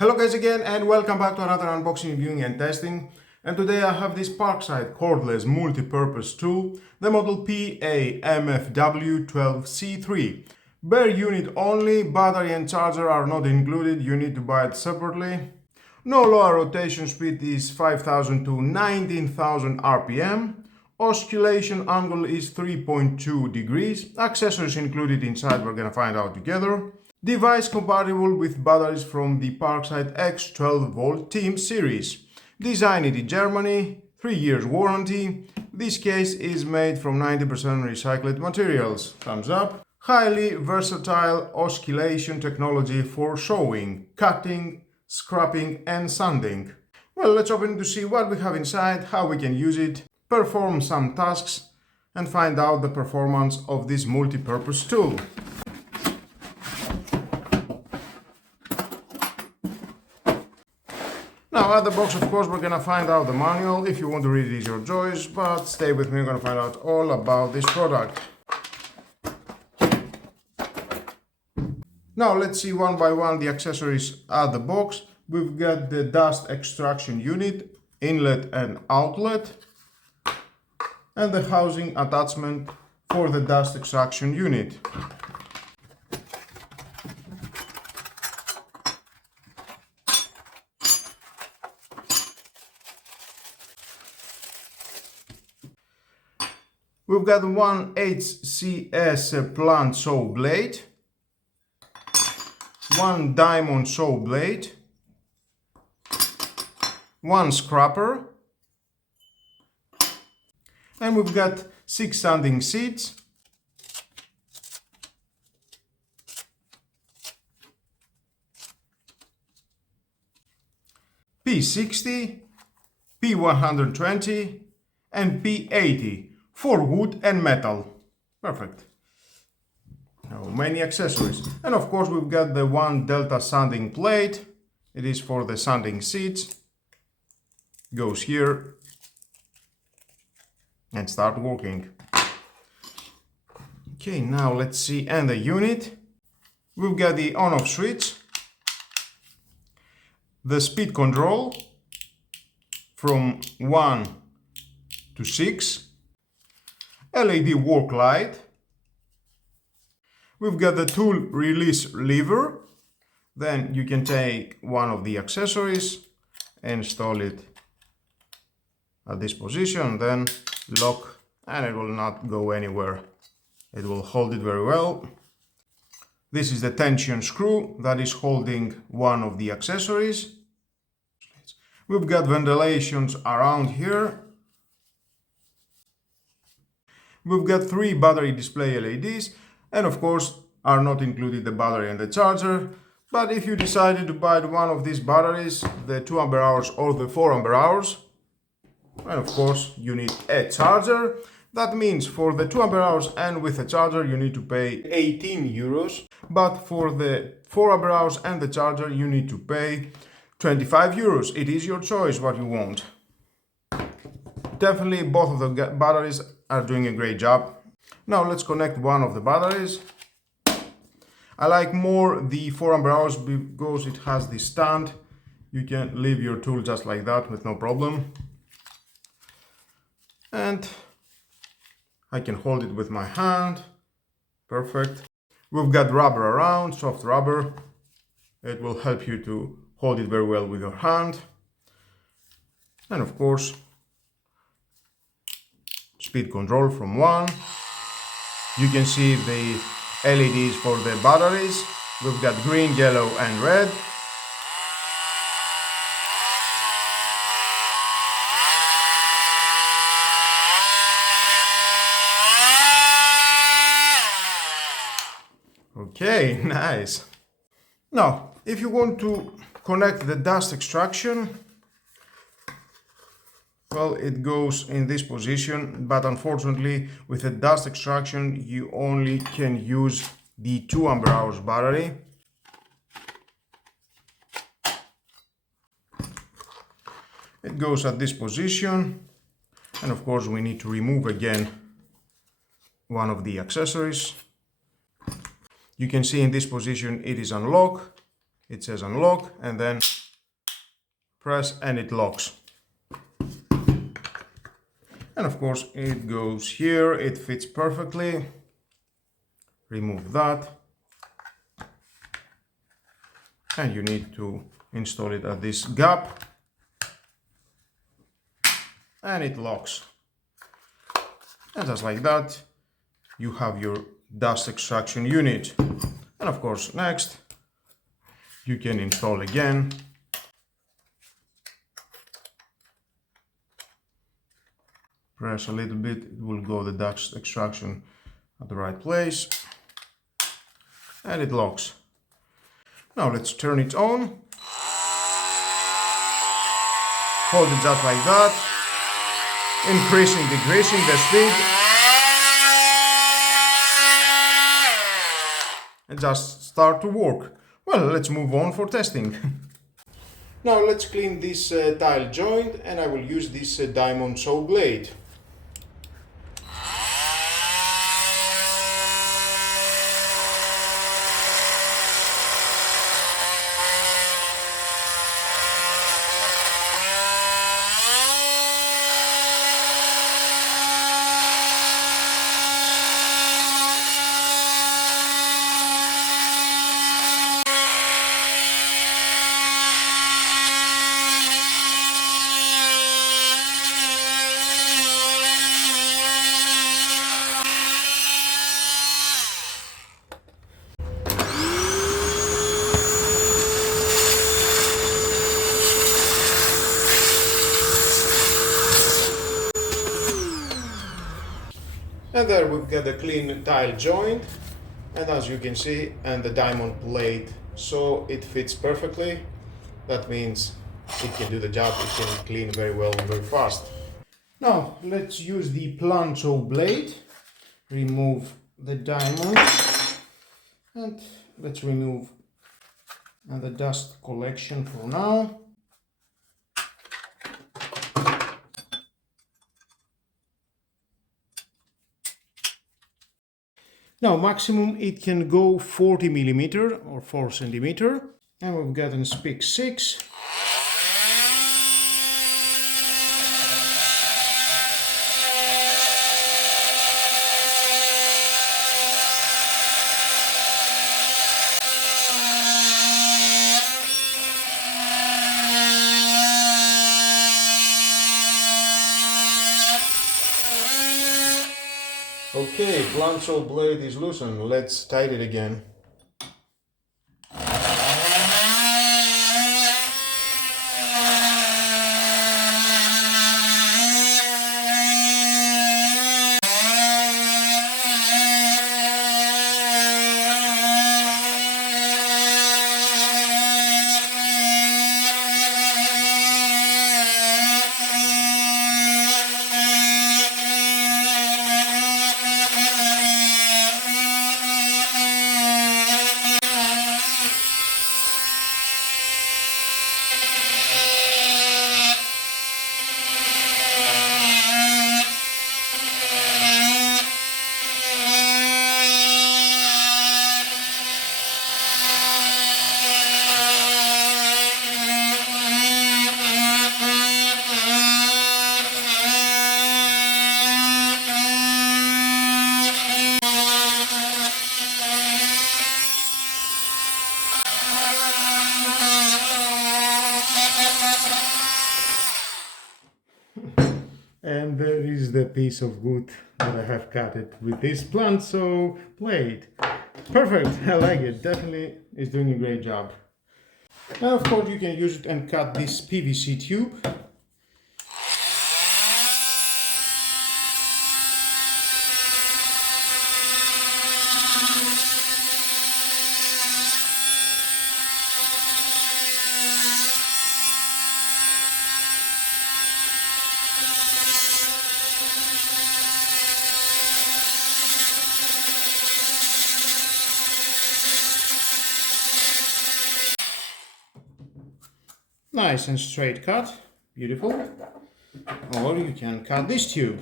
Hello guys again and welcome back to another unboxing, reviewing and testing. And today I have this Parkside Cordless multi-purpose tool, the model PAMFW 12C3. Bare unit only, battery and charger are not included, you need to buy it separately. No lower rotation speed is 5000 to 19,000 RPM. Oscillation angle is 3.2 degrees. Accessories included inside, we're gonna find out together. Device compatible with batteries from the Parkside X 12V Team series. Designed in Germany, 3 years warranty. This case is made from 90% recycled materials. Thumbs up. Highly versatile oscillation technology for sewing, cutting, scraping and sanding. Well, let's open it to see what we have inside, how we can use it, perform some tasks and find out the performance of this multi-purpose tool. Now at the box, of course, we're gonna find out the manual. If you want to read it, it's your choice, but stay with me, we're gonna find out all about this product. Now let's see one by one the accessories at the box. We've got the dust extraction unit, inlet and outlet, and the housing attachment for the dust extraction unit. We've got one HCS plant saw blade, one diamond saw blade, one scraper, and we've got 6 sanding seats, P60, P120 and P80 for wood and metal. Perfect. Now many accessories. And of course we've got the one Delta sanding plate. It is for the sanding seats. Goes here and start working. Okay, now let's see, and the unit. We've got the on-off switch, the speed control from 1 to 6, LED work light. We've got the tool release lever. Then you can take one of the accessories, install it at this position, then lock, and it will not go anywhere. It will hold it very well. This is the tension screw that is holding one of the accessories. We've got ventilations around here. We've got 3 battery display LEDs, and of course are not included the battery and the charger. But if you decided to buy one of these batteries, the 2 ampere hours or the 4 ampere hours, and of course you need a charger. That means for the 2 ampere hours and with a charger you need to pay 18 euros. But for the 4 ampere hours and the charger you need to pay 25 euros. It is your choice what you want. Definitely both of the batteries are doing a great job. Now let's connect one of the batteries. I like more the 4 ampere hours because it has the stand. You can leave your tool just like that with no problem. And I can hold it with my hand. Perfect. We've got rubber around, soft rubber. It will help you to hold it very well with your hand. And of course, speed control from 1. You can see the LEDs for the batteries. We've got green, yellow and red. Okay, nice. Now, if you want to connect the dust extraction, well, it goes in this position, but unfortunately with the dust extraction you only can use the 2 ampere hours battery. It goes at this position, and of course we need to remove again one of the accessories. You can see in this position it is unlocked. it says unlock, and then press and it locks. And of course it goes here, it fits perfectly. Remove that. And you need to install it at this gap. And it locks. And just like that, you have your dust extraction unit. And of course, next, you can install again. Press a little bit, it will go the dust extraction at the right place. And it locks. Now let's turn it on. Hold it just like that. Increasing, decreasing the speed. And just start to work. Well, let's move on for testing. Now let's clean this tile joint, and I will use this diamond saw blade. And there we've got a clean tile joint, and as you can see, and the diamond plate, so it fits perfectly. That means it can do the job, it can clean very well and very fast. Now let's use the plunge saw blade, remove the diamond, and let's remove the dust collection for now. Now maximum it can go 40 millimeter or 4 centimeter, and we've got an spic 6. Okay, plunge saw blade is loosened. Let's tighten it again. And there is the piece of wood that I have cut it with this plunge saw blade. Perfect, I like it, definitely is doing a great job. Now of course you can use it and cut this PVC tube. Nice and straight cut, beautiful. Or you can cut this tube.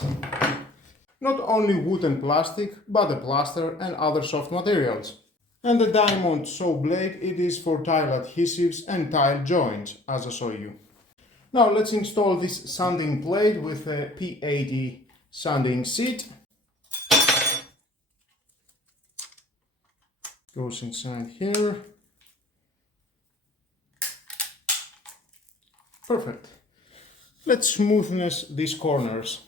plates. Not only wood and plastic, but the plaster and other soft materials. And the diamond saw blade, it is for tile adhesives and tile joints, as I show you. Now let's install this sanding plate with a P80 sanding seat. Goes inside here. Perfect. Let's smoothness these corners.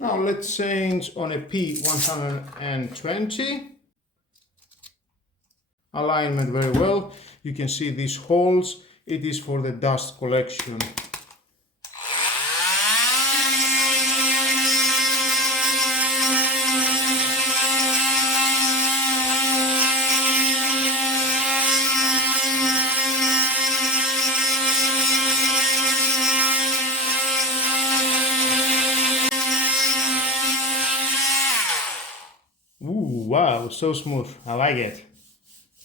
Now let's change on a P120. Alignment very well. You can see these holes. It is for the dust collection. Ooh, wow, so smooth. I like it.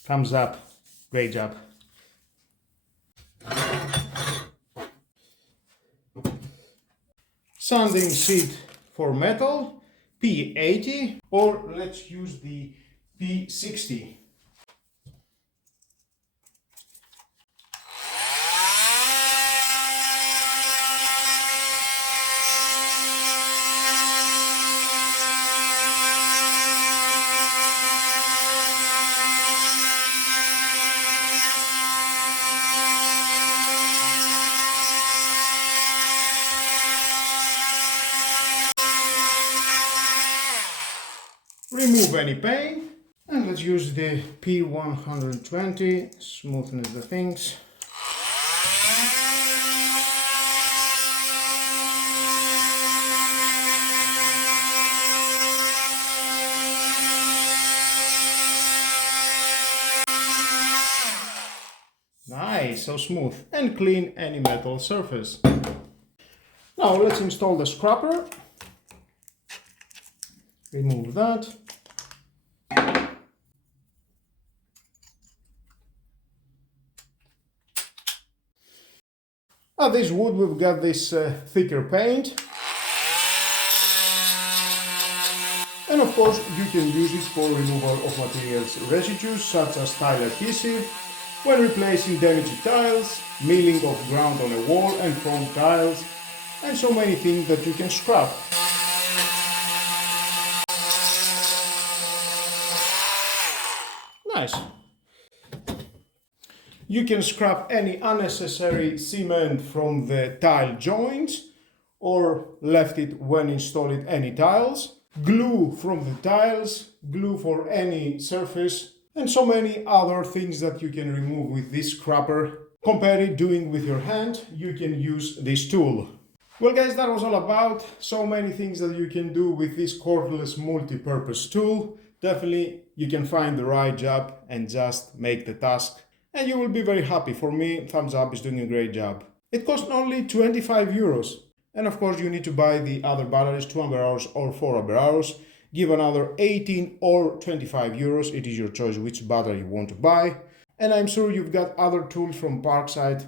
Thumbs up. Great job. Sanding sheet for metal, P80, or let's use the P60. Remove any paint, and let's use the P120, smoothen the things. Nice, so smooth, and clean any metal surface. Now let's install the scraper. Remove that. This wood, we've got this thicker paint. And of course you can use it for removal of materials residues such as tile adhesive, when replacing damaged tiles, milling of ground on a wall and front tiles, and so many things that you can scrap. Nice. You can scrap any unnecessary cement from the tile joints or left it when installing any tiles, glue from the tiles, glue for any surface, and so many other things that you can remove with this scraper. Compare it doing with your hand, you can use this tool. Well guys, that was all about so many things that you can do with this cordless multi-purpose tool. Definitely you can find the right job and just make the task, and you will be very happy. For me, thumbs up is doing a great job. It costs only 25 euros. And of course you need to buy the other batteries, 2 ampere hours or 4 ampere hours. Give another 18 or 25 euros. It is your choice which battery you want to buy. And I'm sure you've got other tools from Parkside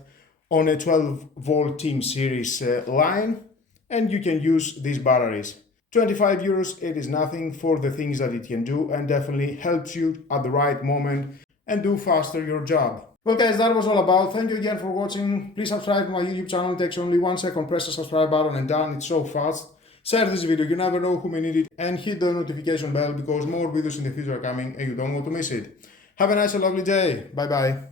on a 12 volt team series line, and you can use these batteries. 25 euros, it is nothing for the things that it can do, and definitely helps you at the right moment and do faster your job. Well guys, that was all about. Thank you again for watching. Please subscribe to my YouTube channel. It takes only 1 second. Press the subscribe button and done. It's so fast. Share this video, you never know who may need it, and hit the notification bell because more videos in the future are coming and you don't want to miss it. Have a nice and lovely day. Bye bye.